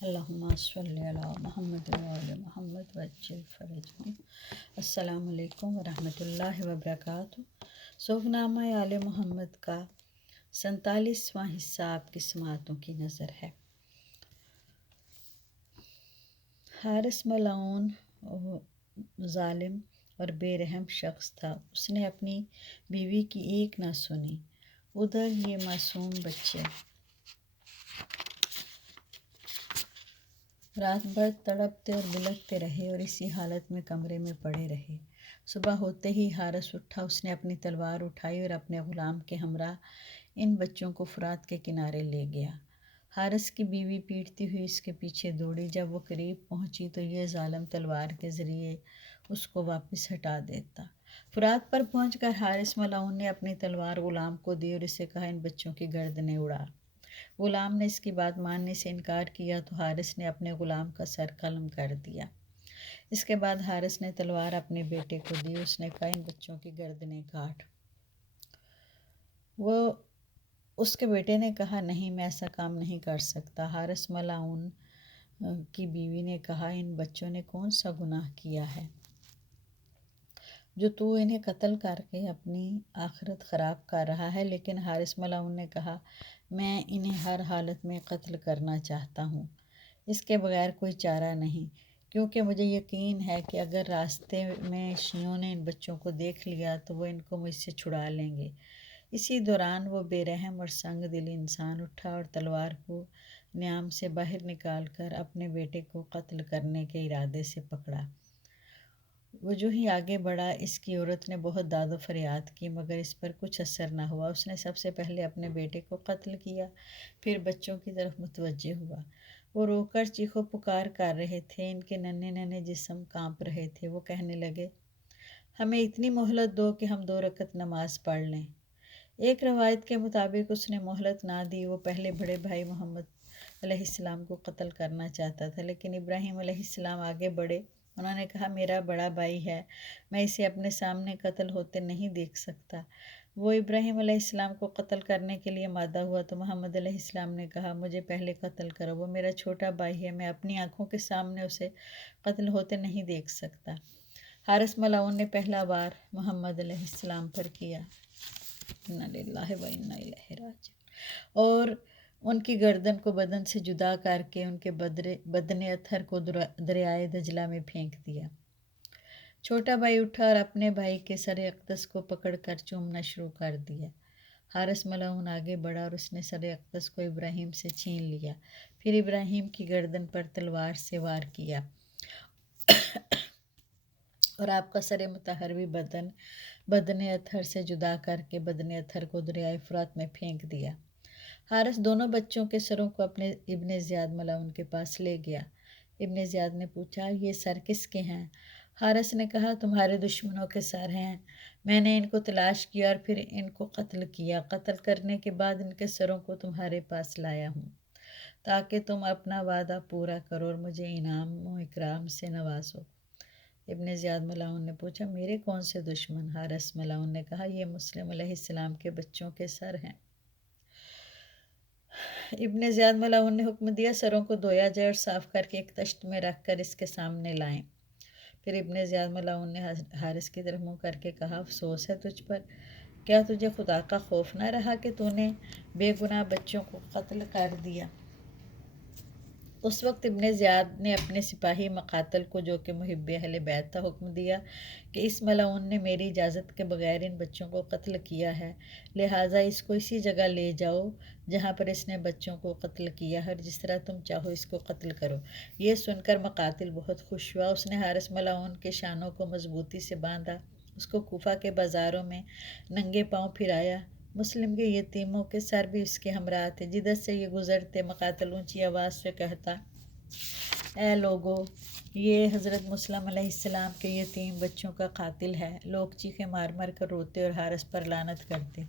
اللہم صلی علی محمد وعلی محمد وعجل فرجہم۔ السلام علیکم ورحمۃ اللہ وبرکاتہ۔ سوگنامہ آل محمد کا 47واں حصہ آپ کی سماعتوں کی نظر ہے۔ حارث ملعون ظالم اور بے رحم شخص تھا۔ اس نے اپنی بیوی کی ایک نہ سنی۔ ادھر یہ معصوم بچے رات بھر تڑپتے اور بلکتے رہے اور اسی حالت میں کمرے میں پڑے رہے۔ صبح ہوتے ہی حارث اٹھا۔ اس نے اپنی تلوار اٹھائی اور اپنے غلام کے ہمراہ ان بچوں کو فرات کے کنارے لے گیا۔ حارث کی بیوی پیٹتی ہوئی اس کے پیچھے دوڑی۔ جب وہ قریب پہنچی تو یہ ظالم تلوار کے ذریعے اس کو واپس ہٹا دیتا۔ فرات پر پہنچ کر حارث ملعون نے اپنی تلوار غلام کو دی اور اسے کہا، ان بچوں کی گردنیں اڑا۔ غلام نے اس کی بات ماننے سے انکار کیا تو حارث نے اپنے غلام کا سر قلم کر دیا۔ اس کے بعد حارث نے تلوار اپنے بیٹے کو دی۔ اس نے کہا، ان بچوں کی گردنیں کاٹ۔ اس کے بیٹے نے کہا، نہیں، میں ایسا کام نہیں کر سکتا۔ حارث ملعون کی بیوی نے کہا، ان بچوں نے کون سا گناہ کیا ہے جو تو انہیں قتل کر کے اپنی آخرت خراب کر رہا ہے؟ لیکن حارث ملعون نے کہا، میں انہیں ہر حالت میں قتل کرنا چاہتا ہوں، اس کے بغیر کوئی چارہ نہیں، کیونکہ مجھے یقین ہے کہ اگر راستے میں شیعوں نے ان بچوں کو دیکھ لیا تو وہ ان کو مجھ سے چھڑا لیں گے۔ اسی دوران وہ بے رحم اور سنگ دل انسان اٹھا اور تلوار کو نیام سے باہر نکال کر اپنے بیٹے کو قتل کرنے کے ارادے سے پکڑا۔ وہ جو ہی آگے بڑھا، اس کی عورت نے بہت داد و فریاد کی مگر اس پر کچھ اثر نہ ہوا۔ اس نے سب سے پہلے اپنے بیٹے کو قتل کیا، پھر بچوں کی طرف متوجہ ہوا۔ وہ رو کر چیخو پکار کر رہے تھے، ان کے ننھے ننھے جسم کانپ رہے تھے۔ وہ کہنے لگے، ہمیں اتنی مہلت دو کہ ہم 2 رکعت نماز پڑھ لیں۔ ایک روایت کے مطابق اس نے مہلت نہ دی۔ وہ پہلے بڑے بھائی محمد علیہ السلام کو قتل کرنا چاہتا تھا، لیکن ابراہیم علیہ السلام آگے بڑھے۔ انہوں نے کہا، میرا بڑا بھائی ہے، میں اسے اپنے سامنے قتل ہوتے نہیں دیکھ سکتا۔ وہ ابراہیم علیہ السلام کو قتل کرنے کے لیے مادہ ہوا تو محمد علیہ السلام نے کہا، مجھے پہلے قتل کرو، وہ میرا چھوٹا بھائی ہے، میں اپنی آنکھوں کے سامنے اسے قتل ہوتے نہیں دیکھ سکتا۔ حارث ملعون نے پہلا وار محمد علیہ السلام پر کیا، انا للہ و انا الیہ راجعون، اور ان کی گردن کو بدن سے جدا کر کے ان کے بدن اطہر کو دریائے دجلہ میں پھینک دیا۔ چھوٹا بھائی اٹھا اور اپنے بھائی کے سر اقدس کو پکڑ کر چومنا شروع کر دیا۔ حارث ملعون آگے بڑھا اور اس نے سر اقدس کو ابراہیم سے چھین لیا، پھر ابراہیم کی گردن پر تلوار سے وار کیا اور آپ کا سر مطہر بھی بدن اطہر سے جدا کر کے بدن اطہر کو دریائے فرات میں پھینک دیا۔ حارث دونوں بچوں کے سروں کو اپنے ابن زیاد ملعون کے پاس لے گیا۔ ابن زیاد نے پوچھا، یہ سر کس کے ہیں؟ حارث نے کہا، تمہارے دشمنوں کے سر ہیں، میں نے ان کو تلاش کیا اور پھر ان کو قتل کیا۔ قتل کرنے کے بعد ان کے سروں کو تمہارے پاس لایا ہوں تاکہ تم اپنا وعدہ پورا کرو اور مجھے انعام و اکرام سے نوازو۔ ابن زیاد ملعون نے پوچھا، میرے کون سے دشمن؟ حارث ملعون نے کہا، یہ مسلم علیہ السلام کے بچوں کے سر ہیں۔ ابن زیاد ملعون نے حکم دیا، سروں کو دھویا جائے اور صاف کر کے ایک تشت میں رکھ کر اس کے سامنے لائیں۔ پھر ابن زیاد ملعون نے حارث کی طرف منہ کر کے کہا، افسوس ہے تجھ پر، کیا تجھے خدا کا خوف نہ رہا کہ تو نے بے گناہ بچوں کو قتل کر دیا؟ اس وقت ابن زیاد نے اپنے سپاہی مقاتل کو، جو کہ محب اہل بیت تھا، حکم دیا کہ اس ملعون نے میری اجازت کے بغیر ان بچوں کو قتل کیا ہے، لہٰذا اس کو اسی جگہ لے جاؤ جہاں پر اس نے بچوں کو قتل کیا ہے اور جس طرح تم چاہو اس کو قتل کرو۔ یہ سن کر مقاتل بہت خوش ہوا۔ اس نے حارث ملعون کے شانوں کو مضبوطی سے باندھا، اس کو کوفہ کے بازاروں میں ننگے پاؤں پھرایا۔ مسلم کے یتیموں کے سر بھی اس کے ہمراہ تھے۔ جدھر سے یہ گزرتے مقاتل اونچی آواز سے کہتا، اے لوگو، یہ حضرت مسلم علیہ السلام کے یتیم بچوں کا قاتل ہے۔ لوگ چیخیں مار مار کر روتے اور حارث پر لعنت کرتے۔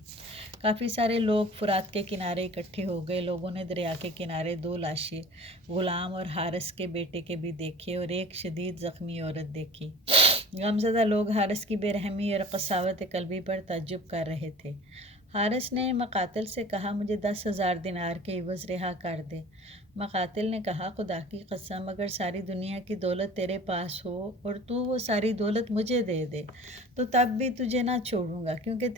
کافی سارے لوگ فرات کے کنارے اکٹھے ہو گئے۔ لوگوں نے دریا کے کنارے 2 لاشیں غلام اور حارث کے بیٹے کے بھی دیکھے اور ایک شدید زخمی عورت دیکھی۔ غمزدہ لوگ حارث کی بے رحمی اور قساوت قلبی پر تعجب کر رہے تھے۔ حارث نے مقاتل سے کہا، مجھے 10,000 دینار کے عوض رہا کر دے۔ مقاتل نے کہا خدا کی قسم اگر ساری دنیا کی دولت تیرے پاس ہو اور تو وہ ساری دولت مجھے دے دے تو تب بھی تجھے نہ چھوڑوں گا، کیونکہ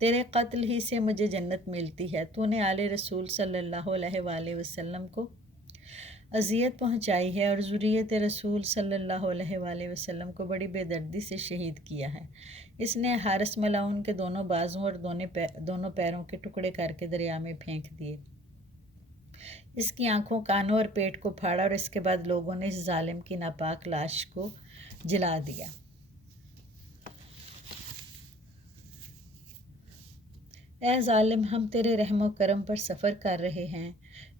تیرے قتل ہی سے مجھے جنت ملتی ہے۔ تو نے آل رسول صلی اللہ علیہ وآلہ وسلم کو اذیت پہنچائی ہے اور ذریت رسول صلی اللہ علیہ وآلہ وسلم کو بڑی بے دردی سے شہید کیا ہے۔ اس نے حارث ملعون کے دونوں بازوں اور دونوں پیروں کے ٹکڑے کر کے دریا میں پھینک دیے۔ اس کی آنکھوں، کانوں اور پیٹ کو پھاڑا اور اس کے بعد لوگوں نے اس ظالم کی ناپاک لاش کو جلا دیا۔ اے ظالم، ہم تیرے رحم و کرم پر سفر کر رہے ہیں،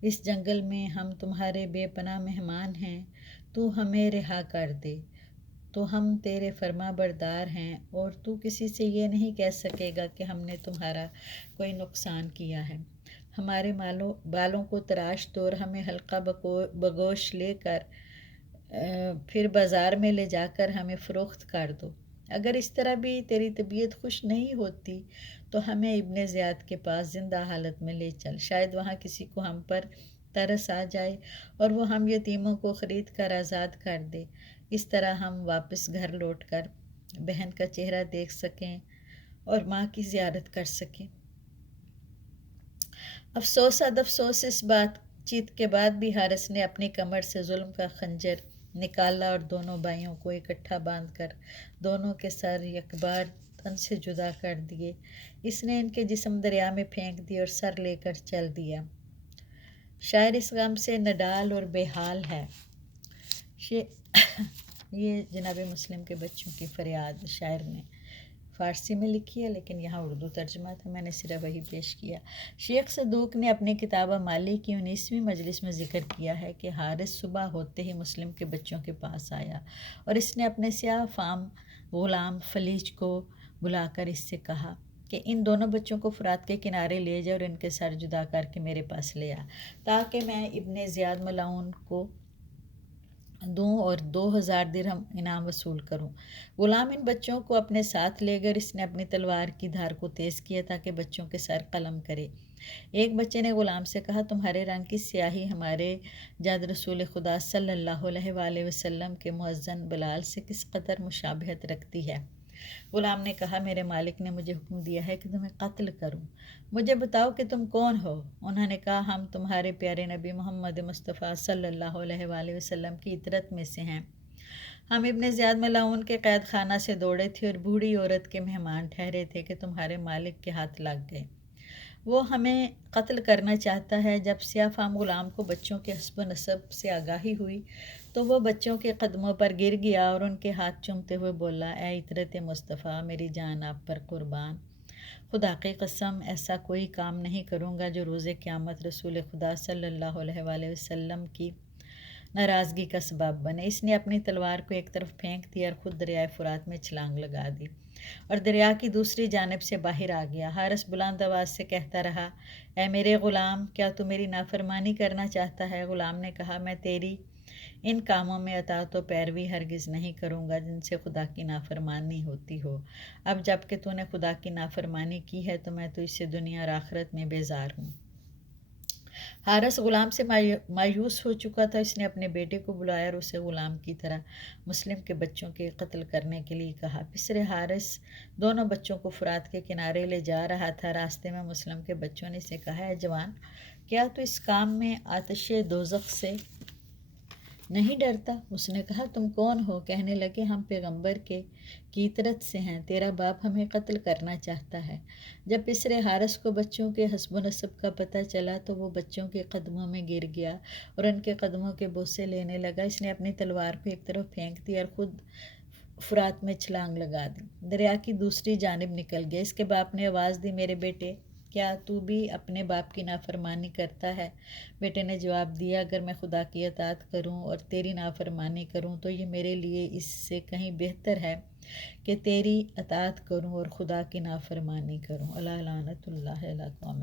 اس جنگل میں ہم تمہارے بے پناہ مہمان ہیں، تو ہمیں رہا کر دے، تو ہم تیرے فرما بردار ہیں اور تو کسی سے یہ نہیں کہہ سکے گا کہ ہم نے تمہارا کوئی نقصان کیا ہے۔ ہمارے بالوں کو تراش دو اور ہمیں حلقہ بگوش لے کر پھر بازار میں لے جا کر ہمیں فروخت کر دو۔ اگر اس طرح بھی تیری طبیعت خوش نہیں ہوتی تو ہمیں ابن زیاد کے پاس زندہ حالت میں لے چل، شاید وہاں کسی کو ہم پر ترس آ جائے اور وہ ہم یتیموں کو خرید کر آزاد کر دے، اس طرح ہم واپس گھر لوٹ کر بہن کا چہرہ دیکھ سکیں اور ماں کی زیارت کر سکیں۔ افسوس اس بات چیت کے بعد بھی حارث نے اپنی کمر سے ظلم کا خنجر نکالا اور دونوں بھائیوں کو اکٹھا باندھ کر دونوں کے سر یکبار تن سے جدا کر دیے۔ اس نے ان کے جسم دریا میں پھینک دیے اور سر لے کر چل دیا۔ شاعر اس غم سے نڈال اور بے حال ہے۔ یہ جناب مسلم کے بچوں کی فریاد شاعر نے فارسی میں لکھی ہے، لیکن یہاں اردو ترجمہ تھا، میں نے صرف وہی پیش کیا۔ شیخ صدوق نے اپنی کتاب مالی کی 19ویں مجلس میں ذکر کیا ہے کہ حارث صبح ہوتے ہی مسلم کے بچوں کے پاس آیا اور اس نے اپنے سیاہ فام غلام فلیج کو بلا کر اس سے کہا کہ ان دونوں بچوں کو فرات کے کنارے لے جا اور ان کے سر جدا کر کے میرے پاس لے آ، تاکہ میں ابن زیاد ملعون کو دوں اور 2000 درہم انعام وصول کروں۔ غلام ان بچوں کو اپنے ساتھ لے گئے اور اس نے اپنی تلوار کی دھار کو تیز کیا تاکہ بچوں کے سر قلم کرے۔ ایک بچے نے غلام سے کہا تمہارے رنگ کی سیاہی ہمارے جد رسول خدا صلی اللہ علیہ وآلہ وسلم کے مؤذن بلال سے کس قدر مشابہت رکھتی ہے۔ غلام نے کہا میرے مالک نے مجھے حکم دیا ہے کہ تمہیں قتل کروں، مجھے بتاؤ کہ تم کون ہو۔ انہوں نے کہا ہم تمہارے پیارے نبی محمد مصطفیٰ صلی اللہ علیہ وآلہ وسلم کی اطرت میں سے ہیں، ہم ابن زیاد ملعون کے قید خانہ سے دوڑے تھے اور بوڑھی عورت کے مہمان ٹھہرے تھے کہ تمہارے مالک کے ہاتھ لگ گئے، وہ ہمیں قتل کرنا چاہتا ہے۔ جب سیاہ فام غلام کو بچوں کے حسب و نسب سے آگاہی ہوئی تو وہ بچوں کے قدموں پر گر گیا اور ان کے ہاتھ چومتے ہوئے بولا اے اطرت مصطفیٰ، میری جان آپ پر قربان، خدا کی قسم ایسا کوئی کام نہیں کروں گا جو روز قیامت رسول خدا صلی اللہ علیہ وآلہ وسلم کی ناراضگی کا سبب بنے۔ اس نے اپنی تلوار کو ایک طرف پھینک دیا اور خود دریائے فرات میں چھلانگ لگا دی اور دریا کی دوسری جانب سے باہر آ گیا۔ حارث بلند آواز سے کہتا رہا اے میرے غلام، کیا تو میری نافرمانی کرنا چاہتا ہے؟ غلام نے کہا میں تیری ان کاموں میں اطاعت و پیروی ہرگز نہیں کروں گا جن سے خدا کی نافرمانی ہوتی ہو۔ اب جب کہ تو نے خدا کی نافرمانی کی ہے تو میں تو اس سے دنیا اور آخرت میں بیزار ہوں۔ حارث غلام سے مایوس ہو چکا تھا، اس نے اپنے بیٹے کو بلایا اور اسے غلام کی طرح مسلم کے بچوں کے قتل کرنے کے لیے کہا۔ پسرے حارث دونوں بچوں کو فرات کے کنارے لے جا رہا تھا، راستے میں مسلم کے بچوں نے اسے کہا اے جوان، کیا تو اس کام میں آتش دوزخ سے نہیں ڈرتا؟ اس نے کہا تم کون ہو؟ کہنے لگے ہم پیغمبر کی اطرت سے ہیں، تیرا باپ ہمیں قتل کرنا چاہتا ہے۔ جب پسرے حارث کو بچوں کے حسب و نسب کا پتہ چلا تو وہ بچوں کے قدموں میں گر گیا اور ان کے قدموں کے بوسے لینے لگا۔ اس نے اپنی تلوار کو ایک طرف پھینک دی اور خود فرات میں چھلانگ لگا دی، دریا کی دوسری جانب نکل گیا۔ اس کے باپ نے آواز دی میرے بیٹے، کیا تو بھی اپنے باپ کی نافرمانی کرتا ہے؟ بیٹے نے جواب دیا اگر میں خدا کی اطاعت کروں اور تیری نافرمانی کروں تو یہ میرے لیے اس سے کہیں بہتر ہے کہ تیری اطاعت کروں اور خدا کی نافرمانی کروں۔ الا لعنت اللہ علی قوم